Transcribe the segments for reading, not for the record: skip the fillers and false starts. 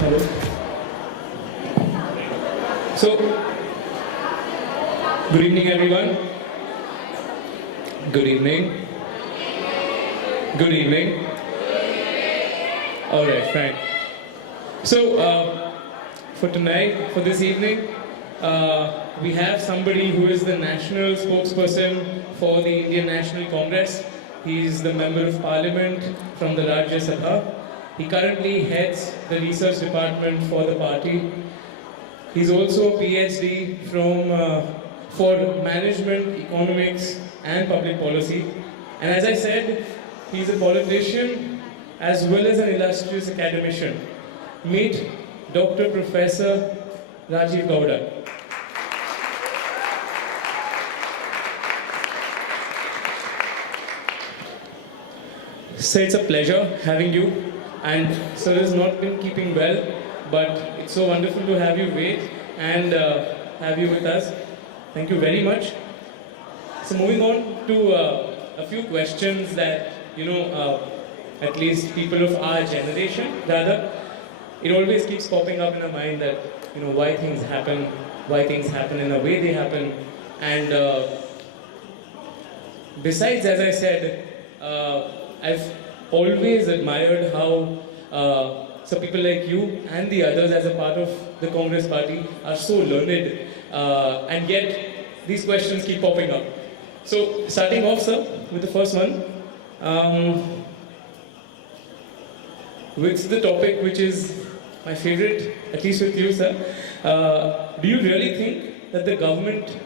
Hello. So, good evening, everyone. Good evening. Good evening. All right, fine. So, for tonight, for this evening, we have somebody who is the national spokesperson for the Indian National Congress. He is the member of parliament from the Rajya Sabha. He currently heads the research department for the party. He's also a PhD for management, economics, and public policy. And as I said, he's a politician as well as an illustrious academician. Meet Dr. Professor Rajeev Gowda. So it's a pleasure having you, and sir has not been keeping well, but it's so wonderful to have you wait and have you with us. Thank you very much. So moving on to a few questions that, at least people of our generation, rather, it always keeps popping up in our mind that, why things happen in the way they happen. And besides, as I said, I've always admired how some people like you and the others as a part of the Congress party are so learned, and yet these questions keep popping up. So starting off, sir, with the first one, with the topic which is my favorite, at least with you, sir. Do you really think that the government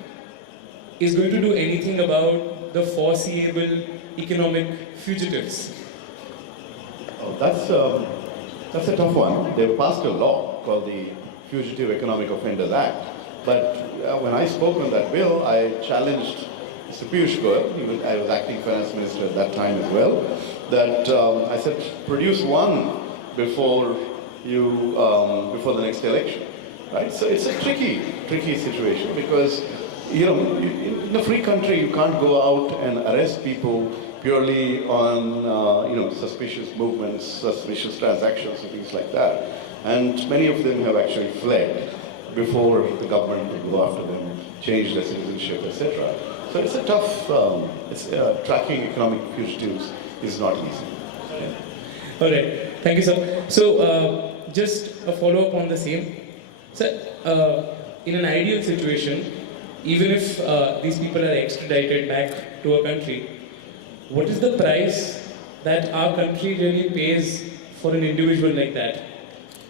is going to do anything about the foreseeable economic fugitives? Oh, that's a tough one. They've passed a law called the Fugitive Economic Offenders Act. But when I spoke on that bill, I challenged Mr. Piyush Goyal, I was acting finance minister at that time as well, that I said, produce one before the next election, right? So it's a tricky situation because, in a free country, you can't go out and arrest people purely on, suspicious movements, suspicious transactions, and things like that. And many of them have actually fled before the government would go after them, change their citizenship, etc. So it's a tough, tracking economic fugitives is not easy. Yeah. All right, thank you, sir. So, just a follow-up on the same. Sir, in an ideal situation, even if these people are extradited back to a country, what is the price that our country really pays for an individual like that?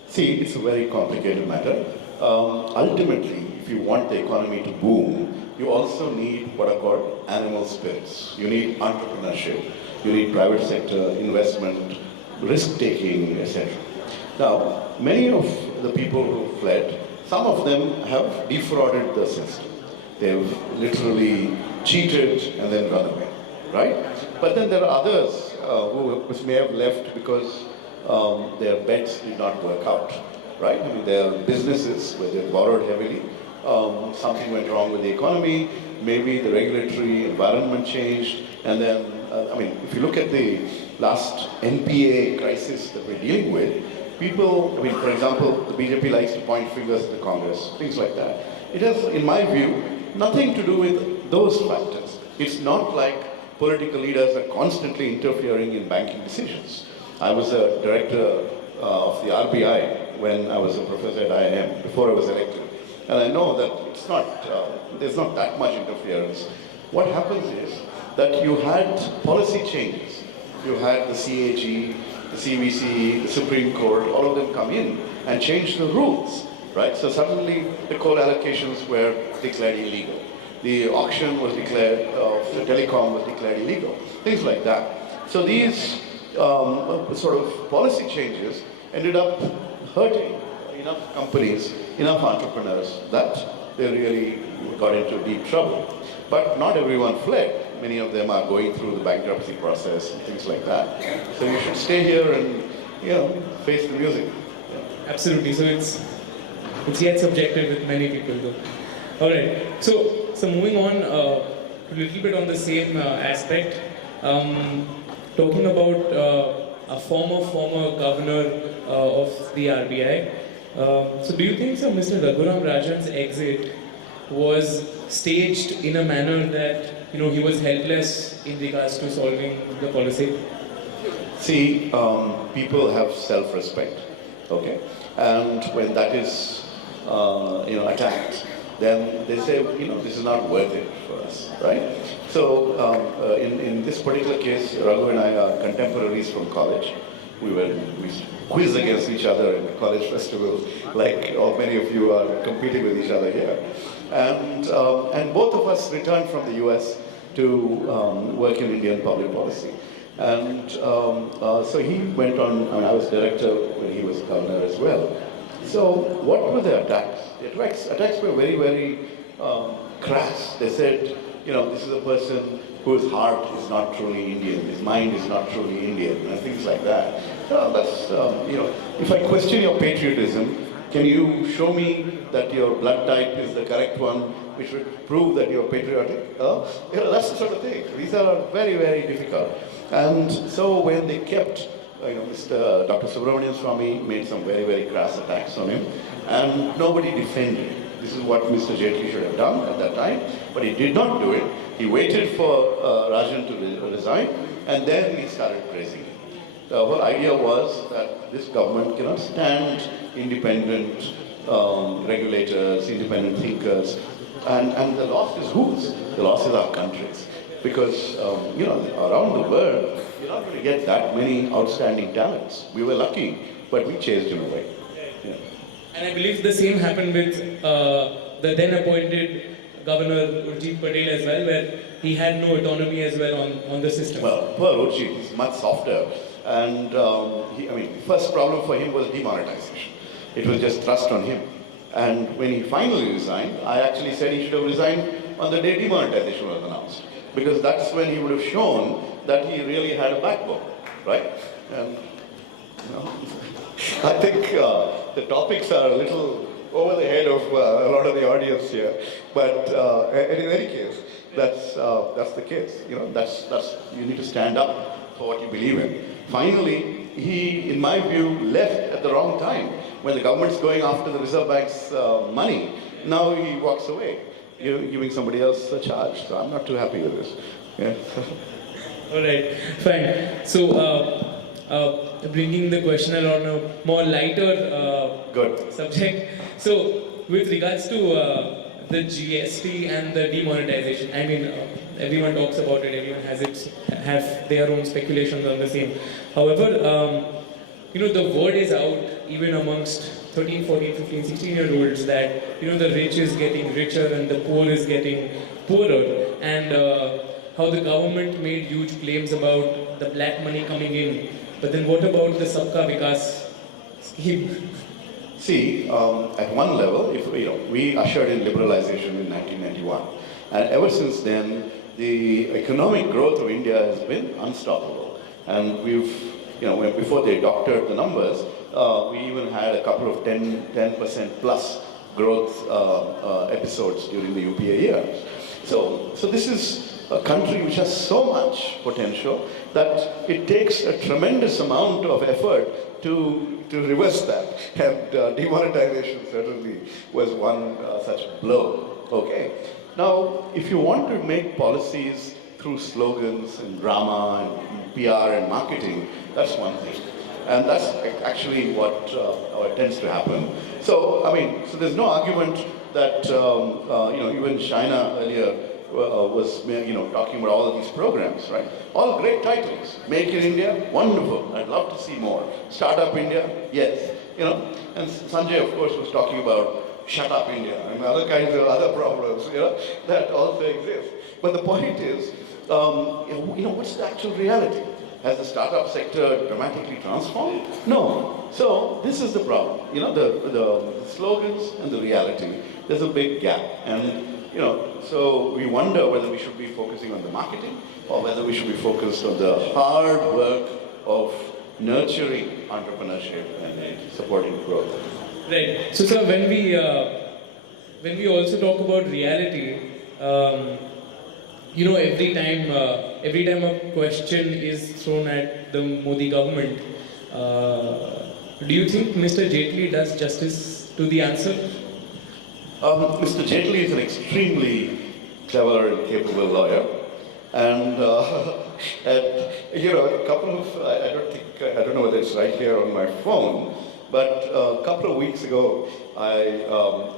See, it's a very complicated matter. Ultimately, if you want the economy to boom, you also need what are called animal spirits. You need entrepreneurship, you need private sector investment, risk-taking, etc. Now, many of the people who fled, some of them have defrauded the system. They've literally cheated and then run away, right? But then there are others who may have left because their bets did not work out, right? I mean, there are businesses where they borrowed heavily, something went wrong with the economy, maybe the regulatory environment changed, and then, if you look at the last NPA crisis that we're dealing with, people, for example, the BJP likes to point fingers at the Congress, things like that. It has, in my view, nothing to do with those factors. It's not like political leaders are constantly interfering in banking decisions. I was a director of the RBI when I was a professor at IIM, before I was elected. And I know that there's not that much interference. What happens is that you had policy changes. You had the CAG, the CVC, the Supreme Court, all of them come in and change the rules, right? So suddenly the coal allocations were declared illegal. The auction was declared, the telecom was declared illegal, things like that. So these sort of policy changes ended up hurting enough companies, enough entrepreneurs that they really got into deep trouble. But not everyone fled. Many of them are going through the bankruptcy process and things like that. So you should stay here and, face the music. Yeah. Absolutely. So it's yet subjective with many people though. All right. So moving on a little bit on the same aspect, talking about a former governor of the RBI. So do you think, sir, Mr. Raghuram Rajan's exit was staged in a manner that he was helpless in regards to solving the policy? See, people have self-respect, okay? And when that is, attacked, then they say, this is not worth it for us, right? So, in this particular case, Raghu and I are contemporaries from college. We quiz against each other in college festivals, like many of you are competing with each other here. And both of us returned from the US to work in Indian public policy. And so he went on, I was director when he was governor as well. So what were the attacks? The attacks were very, very crass. They said, this is a person whose heart is not truly Indian, his mind is not truly Indian, and things like that. So that's, if I question your patriotism, can you show me that your blood type is the correct one, which would prove that you're patriotic? That's the sort of thing. These are very, very difficult. And so when they kept, Dr. Subramanian Swamy made some very, very crass attacks on him, and nobody defended him. This is what Mr. Jaitley should have done at that time, but he did not do it. He waited for Rajan to resign, and then he started praising him. The whole idea was that this government cannot stand independent regulators, independent thinkers, and the loss is whose? The loss is our country's. Because, around the world, you're not going to get that many outstanding talents. We were lucky, but we chased him away. Yeah. And I believe the same happened with the then appointed Governor Rajeev Patel as well, where he had no autonomy as well on the system. Well, poor Rajeev, he's much softer. And, the first problem for him was demonetization. It was just thrust on him. And when he finally resigned, I actually said he should have resigned on the day demonetization was announced. Because that's when he would have shown that he really had a backbone, right? And I think the topics are a little over the head of a lot of the audience here. But in any case, that's the case. That's you need to stand up for what you believe in. Finally, he, in my view, left at the wrong time when the government's going after the Reserve Bank's money. Now he walks away, giving somebody else a charge. So I'm not too happy with this. Yeah. All right, fine. So, bringing the question on a more lighter subject. So, with regards to the GST and the demonetization, I mean, everyone talks about it. Everyone have their own speculations on the same. However, the word is out even amongst 13, 14, 15, 16-year-olds that, the rich is getting richer and the poor is getting poorer, and how the government made huge claims about the black money coming in. But then what about the Sabka Vikas scheme? See, at one level, we ushered in liberalization in 1991. And ever since then, the economic growth of India has been unstoppable. And we've, before they doctored the numbers, we even had a couple of 10% plus growth episodes during the UPA years. So this is a country which has so much potential that it takes a tremendous amount of effort to reverse that. And demonetization certainly was one such blow. Okay. Now, if you want to make policies through slogans and drama and PR and marketing, that's one thing. And that's actually what tends to happen. So, so there's no argument that, even China earlier was, talking about all of these programs, right? All great titles. Make in India, wonderful. I'd love to see more. Startup India, yes. And Sanjay, of course, was talking about Shut Up India and other kinds of other problems, that also exist. But the point is, what's the actual reality? Has the startup sector dramatically transformed? No. So this is the problem. The slogans and the reality. There's a big gap, and so we wonder whether we should be focusing on the marketing or whether we should be focused on the hard work of nurturing entrepreneurship and supporting growth. Right. So, sir, when we also talk about reality, every time a question is thrown at the Modi government, do you think Mr. Jaitley does justice to the answer? Mr. Jaitley is an extremely clever and capable lawyer, and, and a couple of I don't know whether it's right here on my phone, but a couple of weeks ago I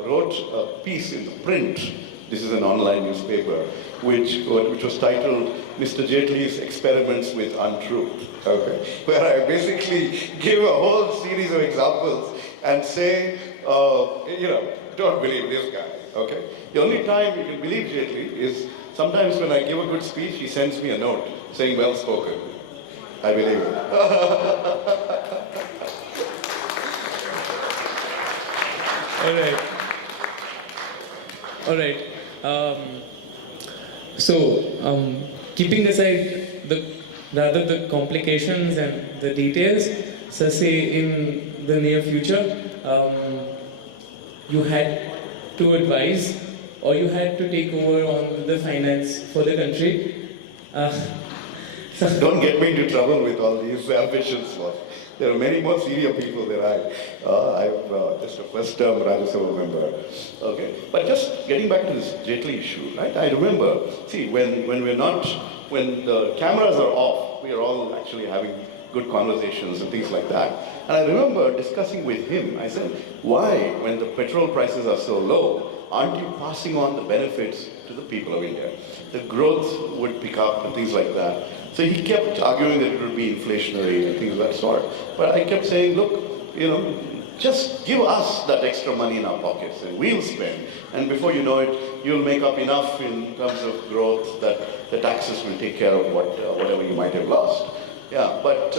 wrote a piece in print. This is an online newspaper, which was titled "Mr. Jaitley's Experiments with Untruth," okay, where I basically give a whole series of examples and say, don't believe this guy, okay? The only time you can believe Jaitley is sometimes when I give a good speech, he sends me a note saying, well spoken. I believe it. All right. Keeping aside the complications and the details, so say in the near future, you had to advise or you had to take over on the finance for the country. Don't get me into trouble with all these ambitions. There are many more senior people than I. I'm just a first-term Rajya Sabha member. Okay, but just getting back to this Jaitley issue, right? I remember, see, when the cameras are off, we are all actually having good conversations and things like that. And I remember discussing with him. I said, why, when the petrol prices are so low, aren't you passing on the benefits to the people of India? The growth would pick up and things like that. So he kept arguing that it would be inflationary and things of that sort. But I kept saying, look, just give us that extra money in our pockets and we'll spend. And before you know it, you'll make up enough in terms of growth that the taxes will take care of whatever you might have lost. Yeah, but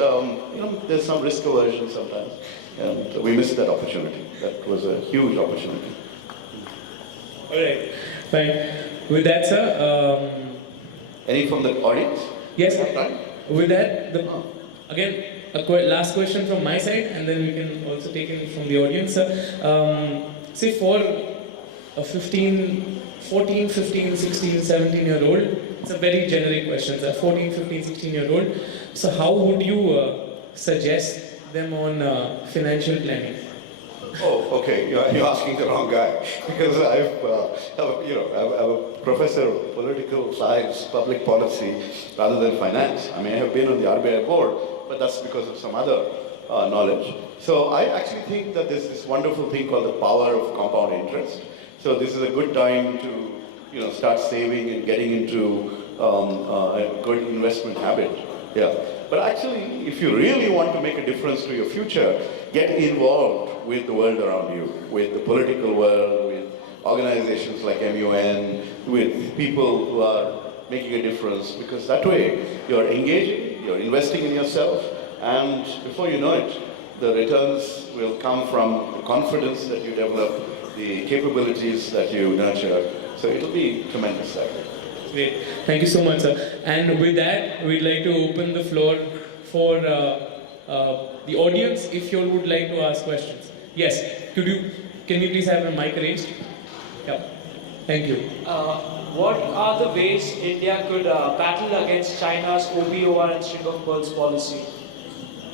there's some risk aversion sometimes. And we missed that opportunity. That was a huge opportunity. All right, fine. With that, sir. Any from the audience? Yes. With that, again, last question from my side, and then we can also take it from the audience. Say for a 14, 15, 16, 17-year-old, it's a very generic question, sir. 14, 15, 16-year-old. So how would you suggest them on financial planning? Oh, okay. You're asking the wrong guy because I'm a professor of political science, public policy, rather than finance. I mean, I have been on the RBI board, but that's because of some other knowledge. So I actually think that there's this wonderful thing called the power of compound interest. So this is a good time to start saving and getting into a good investment habit. Yeah. But actually, if you really want to make a difference to your future, get involved with the world around you, with the political world, with organizations like MUN, with people who are making a difference, because that way you're engaging, you're investing in yourself, and before you know it, the returns will come from the confidence that you develop, the capabilities that you nurture. So it'll be tremendous, I think. Great. Thank you so much, sir. And with that, we'd like to open the floor for the audience if you would like to ask questions. Yes, can you please have a mic arranged? Yeah. Thank you. What are the ways India could battle against China's OBOR and string of pearls policy?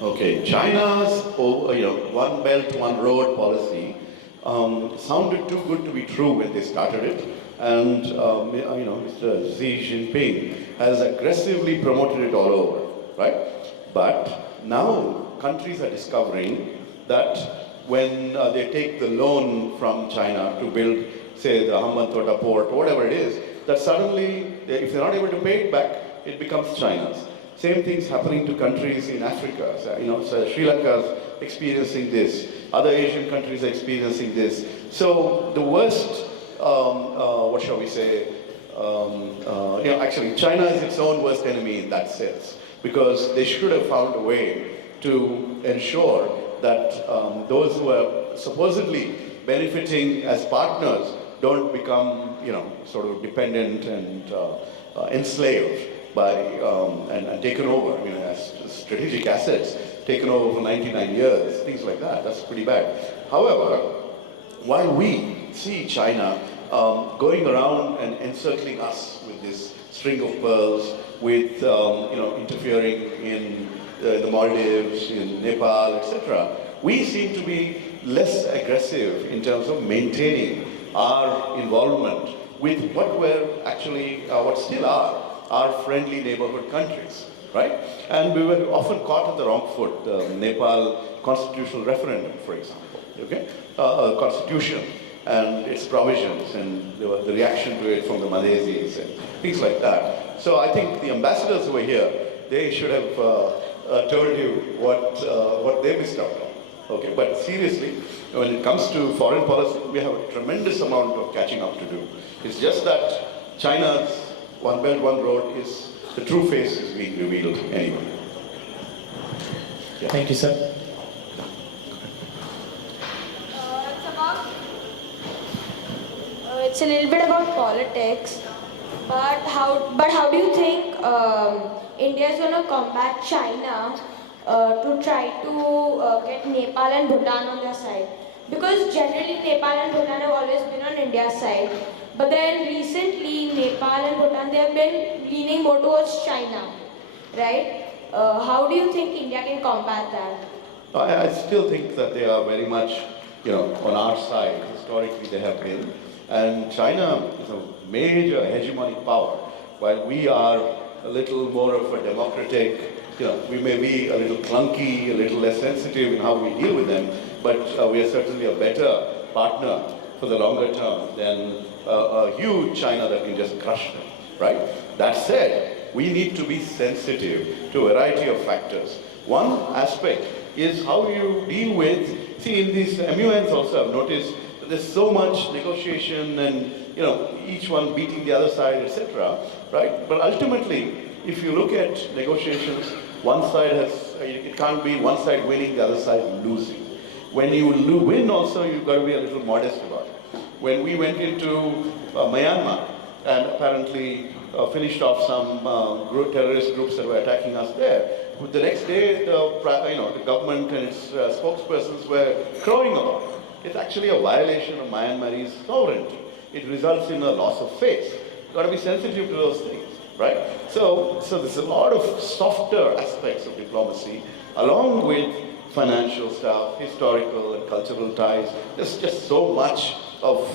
Okay, China's one belt, one road policy sounded too good to be true when they started it. And Mr. Xi Jinping has aggressively promoted it all over, right? But now countries are discovering that when they take the loan from China to build, say, the Hambantota port, or whatever it is, that suddenly, if they're not able to pay it back, it becomes China's. Same thing's happening to countries in Africa. So Sri Lanka's experiencing this. Other Asian countries are experiencing this. So the worst, what shall we say, actually China is its own worst enemy in that sense, because they should have found a way to ensure that those who are supposedly benefiting as partners don't become, sort of dependent and enslaved by and taken over, as strategic assets taken over for 99 years, things like that. That's pretty bad. However, while we see China going around and encircling us with this string of pearls, with interfering in the Maldives, in Nepal, etc. We seem to be less aggressive in terms of maintaining our involvement with what were actually, what still are, our friendly neighborhood countries, right? And we were often caught at the wrong foot. The Nepal constitutional referendum, for example, okay? Constitution and its provisions and the reaction to it from the Madhesis and things like that. So I think the ambassadors who were here, they should have told you what they missed out on. Okay, but seriously, when it comes to foreign policy, we have a tremendous amount of catching up to do. It's just that China's One Belt, One Road is, the true face is being revealed anyway. Yeah. Thank you, sir. It's a little bit about politics, but how do you think India is going to combat China to try to get Nepal and Bhutan on their side? Because generally Nepal and Bhutan have always been on India's side, but then recently Nepal and Bhutan, they have been leaning more towards China, right? How do you think India can combat that? I still think that they are very much, on our side. Historically, they have been. And China is a major hegemonic power, while we are a little more of a democratic, we may be a little clunky, a little less sensitive in how we deal with them, but we are certainly a better partner for the longer term than a huge China that can just crush them, right? That said, we need to be sensitive to a variety of factors. One aspect is how you deal with, in these MUNs also I've noticed, there's so much negotiation and each one beating the other side, etc. Right? But ultimately, if you look at negotiations, one side it can't be one side winning, the other side losing. When you win, also you've got to be a little modest about it. When we went into Myanmar and apparently finished off some terrorist groups that were attacking us there, the next day the government and its spokespersons were crowing about it. It's actually a violation of Myanmar's sovereignty. It results in a loss of face. You've got to be sensitive to those things, right? So there's a lot of softer aspects of diplomacy, along with financial stuff, historical and cultural ties. There's just so much of,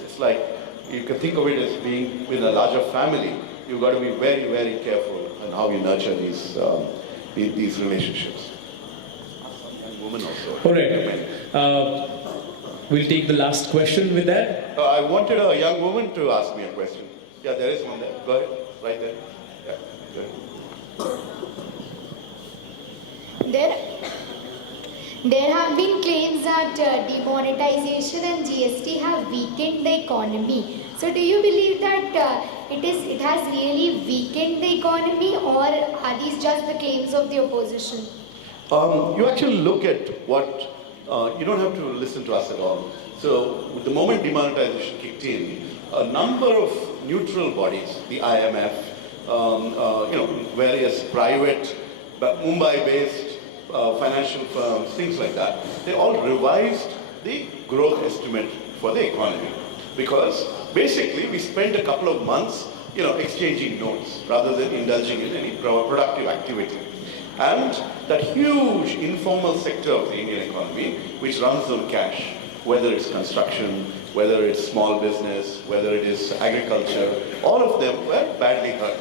it's like, you can think of it as being with a larger family. You've got to be very, very careful in how you nurture these relationships. Women also. All right. We'll take the last question with that. I wanted a young woman to ask me a question. Yeah, there is one there. Go ahead. Right there. Yeah, go ahead. There have been claims that demonetization and GST have weakened the economy. So do you believe that it has really weakened the economy, or are these just the claims of the opposition? You actually look at what, you don't have to listen to us at all. So the moment demonetization kicked in, a number of neutral bodies, the IMF, various private, but Mumbai-based financial firms, things like that, they all revised the growth estimate for the economy. Because basically we spent a couple of months, exchanging notes rather than indulging in any productive activity. And that huge informal sector of the Indian economy, which runs on cash, whether it's construction, whether it's small business, whether it is agriculture, all of them were badly hurt.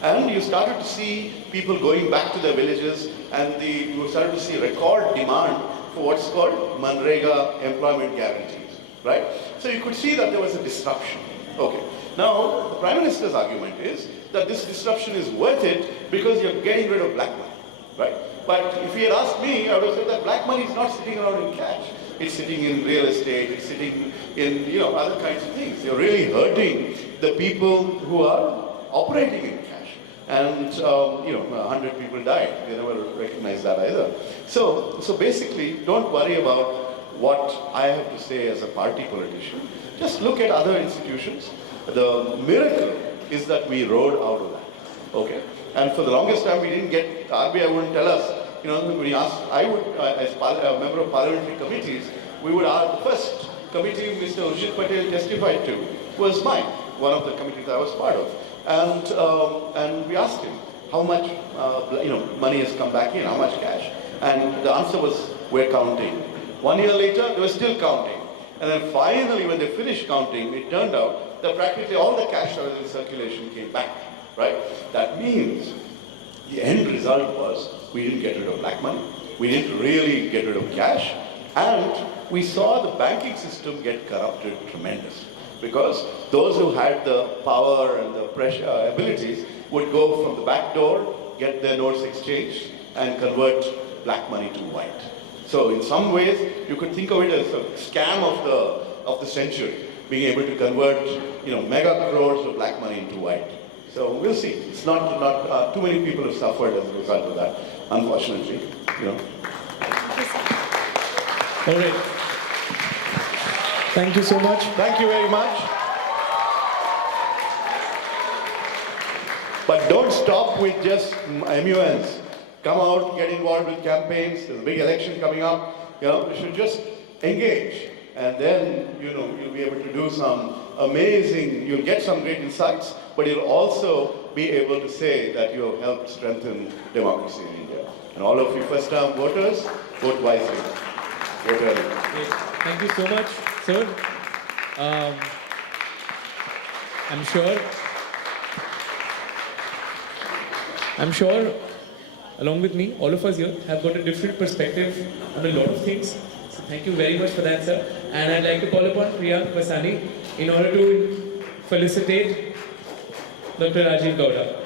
And you started to see people going back to their villages, and you started to see record demand for what's called Manrega employment guarantees, right? So you could see that there was a disruption. Okay. Now, the Prime Minister's argument is that this disruption is worth it because you're getting rid of black money, right? But if he had asked me, I would have said that black money is not sitting around in cash. It's sitting in real estate, it's sitting in, other kinds of things. You're really hurting the people who are operating in cash. And, 100 people died. They never recognized that either. So basically, don't worry about what I have to say as a party politician. Just look at other institutions. The miracle is that we rode out of that. Okay? And for the longest time, we didn't get, RBI wouldn't tell us, when we asked, I would, as a member of parliamentary committees, we would ask, the first committee Mr. Urjit Patel testified to was mine, one of the committees I was part of. And we asked him how much money has come back in, how much cash. And the answer was, we're counting. 1 year later, they were still counting. And then finally, when they finished counting, it turned out that practically all the cash that was in circulation came back, right? That means the end result was we didn't get rid of black money, we didn't really get rid of cash, and we saw the banking system get corrupted tremendously. Because those who had the power and the pressure abilities would go from the back door, get their notes exchanged, and convert black money to white. So in some ways, you could think of it as a scam of the century, being able to convert mega crores of black money into white. So we'll see. It's not too many people have suffered as a result of that, unfortunately. All right. Thank you so much. Thank you very much. But don't stop with just MUNs. Come out, get involved with campaigns. There's a big election coming up. You should just engage. And then, you'll be able to do some amazing, you'll get some great insights, but you'll also be able to say that you have helped strengthen democracy in India. And all of you first-time voters, vote wisely. Vote early. Great. Thank you so much, sir. I'm sure, along with me, all of us here have got a different perspective on a lot of things. So thank you very much for that, sir. And I'd like to call upon Priyank Vasani in order to felicitate Dr. Rajeev Gowda.